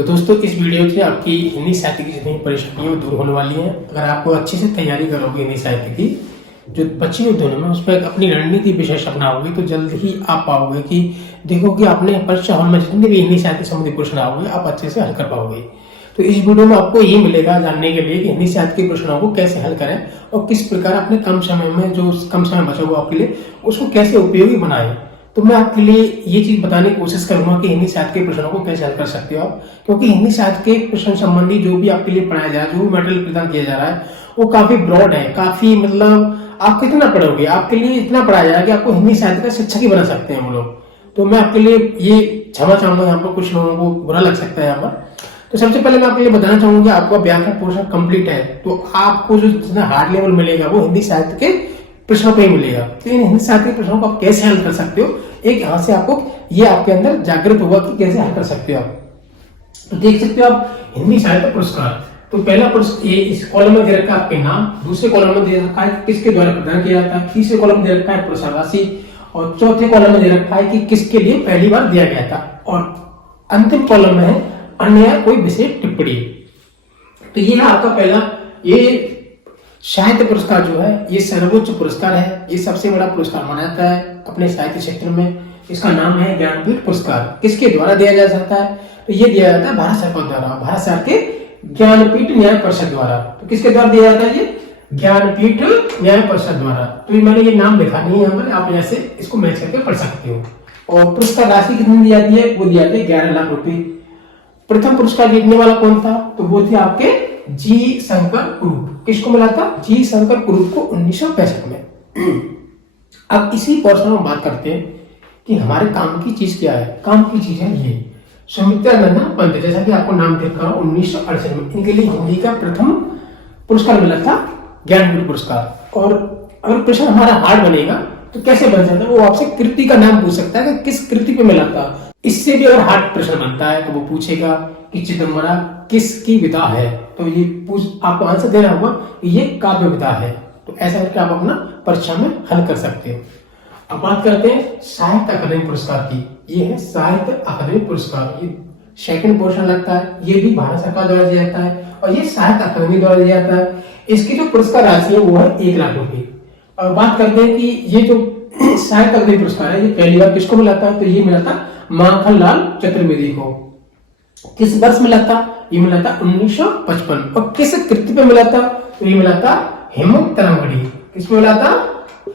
तो दोस्तों इस वीडियो से आपकी हिंदी साहित्य की जितनी परेशानी है वो दूर होने वाली है। अगर आप अच्छे से तैयारी करोगे हिंदी साहित्य की जो बची हुई दोनों में उस पर अपनी रणनीति विशेष अपनाओगे तो जल्द ही आप पाओगे कि देखो कि आपने परीक्षा हॉल में जितने भी हिंदी साहित्य संबंधी प्रश्न आओगे आप अच्छे से हल कर पाओगे। तो इस वीडियो में आपको यही मिलेगा जानने के लिए कि हिंदी साहित्य के प्रश्नों को कैसे हल करें और किस प्रकार अपने कम समय में जो कम समय बचा हुआ आपके लिए उसको कैसे उपयोगी बनाएं। तो मैं आपके लिए ये चीज बताने की कोशिश करूंगा कि हिंदी साहित्य के प्रश्नों को कैसे हल कर सकते हो आप, क्योंकि हिंदी साहित्य के प्रश्न संबंधी जो भी आपके लिए पढ़ाया जा रहा है, जो भी मटेरियल प्रदान किया जा रहा है वो काफी ब्रॉड है, काफी मतलब आप कितना पढ़ोगे, आपके लिए इतना पढ़ाया जा रहा है कि आपको हिंदी साहित्य का शिक्षक ही बना सकते हैं वो लोग। तो मैं आपके लिए ये क्षमा चाहूंगा, यहाँ पर कुछ लोगों को बुरा लग सकता है यहाँ पर। तो सबसे पहले मैं आपके लिए बताना चाहूंगा आपका व्याकरण पोर्शन कंप्लीट है तो आपको जो जितना हार्ड लेवल मिलेगा वो हिंदी साहित्य के प्रश्नों पे ही मिलेगा। तो इन हिंदी साहित्य के प्रश्नों को आप कैसे हल कर सकते हो, एक यहाँ से आपको ये आपके अंदर जागृत होगा कि कैसे हल कर सकते हो आप। तो देख सकते हो आप हिंदी साहित्य पुरस्कार, तो पहला पुरस्कार ये इस कॉलम में दे रखा है आपके नाम, दूसरे कॉलम में दे रखा है किसके द्वारा प्रदान किया जाता है, तीसरे कॉलम में दे रखा है पुरस्कार राशि और चौथे कॉलम में दे रखा है कि किसके लिए पहली बार दिया गया था और अंतिम कॉलम में है अन्य कोई विशेष टिप्पणी। तो ये है आपका पहला, ये साहित्य पुरस्कार जो है ये सर्वोच्च पुरस्कार है, ये सबसे बड़ा पुरस्कार माना जाता है अपने साहित्य क्षेत्र में। इसका नाम है ज्ञानपीठ पुरस्कार। किसके द्वारा दिया जा सकता है, तो ये दिया जाता है भारत सरकार द्वारा, भारत सरकार के ज्ञानपीठ न्याय परिषद द्वारा। तो किसके द्वारा दिया जाता है, ये ज्ञानपीठ न्याय परिषद द्वारा। तो मैंने ये नाम लिखा नहीं है यहाँ पर, आप ऐसे इसको मैच करके पढ़ सकते हो। और पुरस्कार राशि कितनी दी जाती है, वो दी जाती है 11 लाख रुपए। प्रथम पुरस्कार जीतने वाला कौन था, तो वो थे आपके जी शंकर कुरूप। किसको मिला था, जी शंकर कुरूप को 1965 में। अब इसी पोर्शन में बात करते हैं कि हमारे काम की चीज क्या है। काम की चीज है ये सुमित्रा नंदा पंत, जैसा कि आपको नाम देख रहा हूं 1968 में इनके लिए हिंदी का प्रथम पुरस्कार मिला था ज्ञानपीठ पुरस्कार। और अगर प्रश्न हमारा हार्ड बनेगा तो कैसे बन सकता है, वो आपसे कृति का नाम पूछ सकता है कि किस कृति पे मिला था। इससे भी अगर हार्ड प्रश्न बनता है तो वो पूछेगा कि चिदंबरा किसकी विधा है, तो ये आपको आंसर देना होगा ये काव्य विधा है। तो ऐसा करके आप अपना परीक्षा में हल कर सकते हो। अब बात करते हैं साहित्य अकादमी पुरस्कार की। ये है साहित्य अकादमी पुरस्कार, ये सेकंड पोर्शन लगता है, ये भी भारत सरकार द्वारा दिया जाता है और ये साहित्य अकादमी द्वारा दिया जाता है। इसकी जो पुरस्कार राशि है वो है 1 लाख रुपए। और बात करते हैं कि ये जो साहित्य अकादमी पुरस्कार है ये पहली बार किसको मिला था, तो ये मिला था माखनलाल चतुर्वेदी को। किस वर्ष मिला था, ये मिला था 1955। और किस कृति पे मिला था, तो ये मिला था हिमू तरंगड़ी। किस पे मिला था,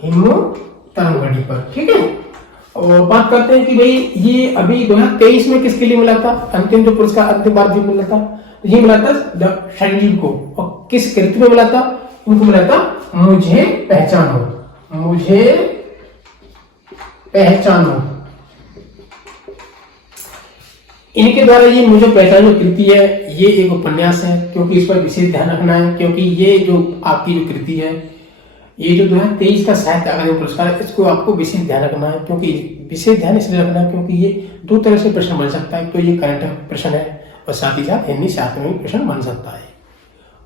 हिमू तरंगड़ी पर, ठीक है। और बात करते हैं कि भाई ये अभी 2023 में किसके लिए मिला था, अंतिम जो पुरस्कार अंतिम बार जो मिला था, तो ये मिला था संजीव को। और किस कृति में मिला था, इनको मिला था मुझे पहचानो, मुझे पहचानो। इनके द्वारा ये मुझे पहचानो कृति है, ये एक उपन्यास है, क्योंकि इस पर विशेष ध्यान रखना है, क्योंकि ये जो आपकी जो कृति है ये जो 2023 का साहित्य अकादमी पुरस्कार है इसको आपको विशेष ध्यान रखना है। क्योंकि विशेष ध्यान इसलिए रखना है क्योंकि ये 2 तरह से प्रश्न बन सकता है, तो ये करंट प्रश्न है और साथ ही साथ हिंदी साहित्य में प्रश्न बन सकता है।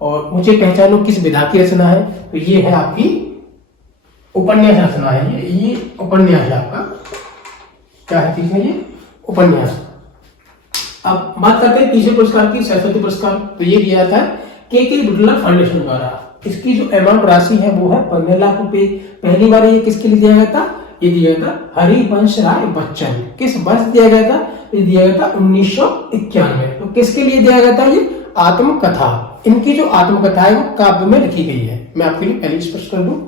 और मुझे पहचानो किस विधा की रचना है, तो ये है आपकी उपन्यास रचना है, ये उपन्यास है आपका, क्या है चीज में, ये उपन्यास। अब बात करते हैं तीसरे पुरस्कार की, सरस्वती पुरस्कार। तो ये दिया था के बिरला फाउंडेशन द्वारा। इसकी जो अमाउंट राशि है वो है 15 लाख रुपए। पहली बार ये किसके लिए दिया गया था, ये दिया गया था हरिवंश राय बच्चन। किस वर्ष दिया गया था, ये दिया गया था 1991। तो किसके लिए दिया गया था, ये आत्मकथा। इनकी जो आत्मकथा है वो काव्य में लिखी गई है, मैं आपके लिए पहले स्पष्ट कर दूं।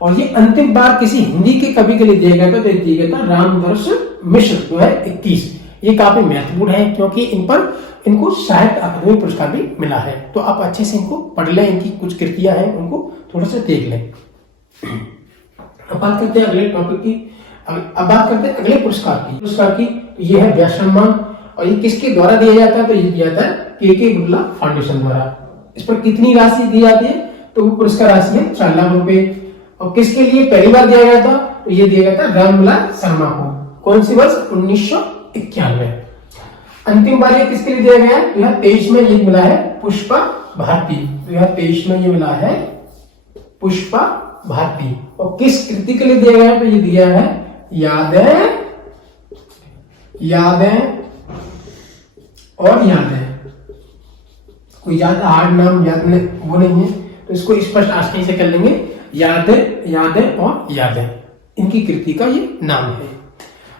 और ये अंतिम बार किसी हिंदी के कवि के लिए दिया गया था, तो दिया गया था रामदर्श मिश्र 2021। ये काफी महत्वपूर्ण है क्योंकि इन पर इनको साहित्य अकादमी पुरस्कार भी मिला है। तो आप अच्छे से इनको पढ़ लें, इनकी कुछ कृतियां हैं उनको थोड़ा सा देख लें। अब बात करते हैं अगले टॉपिक की, अब बात करते हैं अगले पुरस्कार की। ये है व्यास सम्मान और ये किसके द्वारा दिया जाता है, तो ये दिया जाता है के बिरला फाउंडेशन द्वारा। इस पर कितनी राशि दी जाती है, तो वो पुरस्कार राशि है 4 लाख रुपए। और किसके लिए पहली बार दिया गया था, तो ये दिया गया था रामविलास शर्मा को। कौन सी वर्ष, 1991। अंतिम बार ये किसके लिए दिया गया है, 2023 में ये मिला है पुष्पा भारती। 2023 में ये मिला है पुष्पा भारती। और किस कृति के लिए दिया गया है, तो ये दिया है यादें और यादें। कोई ज्यादा हार्ड नाम याद नहीं, वो नहीं है, तो इसको स्पष्ट आसानी से कर लेंगे। यादें, यादें और यादें, इनकी कृति का ये नाम है।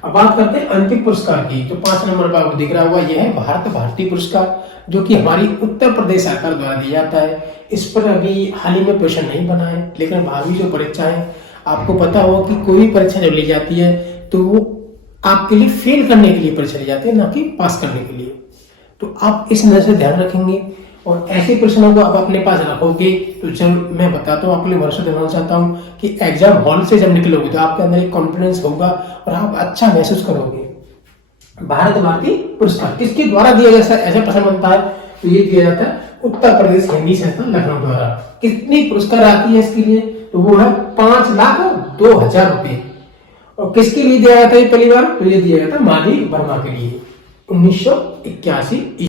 अब बात करते हैं अंतिम पुरस्कार की। जो 5 नंबर पर आपको दिख रहा होगा, यह है भारत भारती पुरस्कार, जो कि हमारी उत्तर प्रदेश सरकार द्वारा दिया जाता है। इस पर अभी हाल ही में प्रश्न नहीं बना है, लेकिन भावी जो परीक्षा है, आपको पता होगा कि कोई भी परीक्षा जब ली जाती है तो वो आपके लिए फेल करने के लिए परीक्षा ली जाती है, ना कि पास करने के लिए। तो आप इस नजर से ध्यान रखेंगे और ऐसे प्रश्नों को आप अपने पास रखोगे तो जब मैं बताता हूँ, आपके लिए भरोसा दिलाना चाहता हूँ कि एग्जाम हॉल से जब निकलोगे तो आपके अंदर एक कॉन्फिडेंस होगा और आप अच्छा महसूस करोगे। भारत भारती पुरस्कार किसके द्वारा दिया जाता है, ऐसा प्रश्न बनता है तो ये दिया जाता है उत्तर प्रदेश हिंदी संस्थान लखनऊ द्वारा। कितनी पुरस्कार आती है इसके लिए, तो वो है 5,02,000 रुपए। और किसके लिए दिया जाता है पहली बार, तो ये दिया जाता है माधवी वर्मा के लिए 1981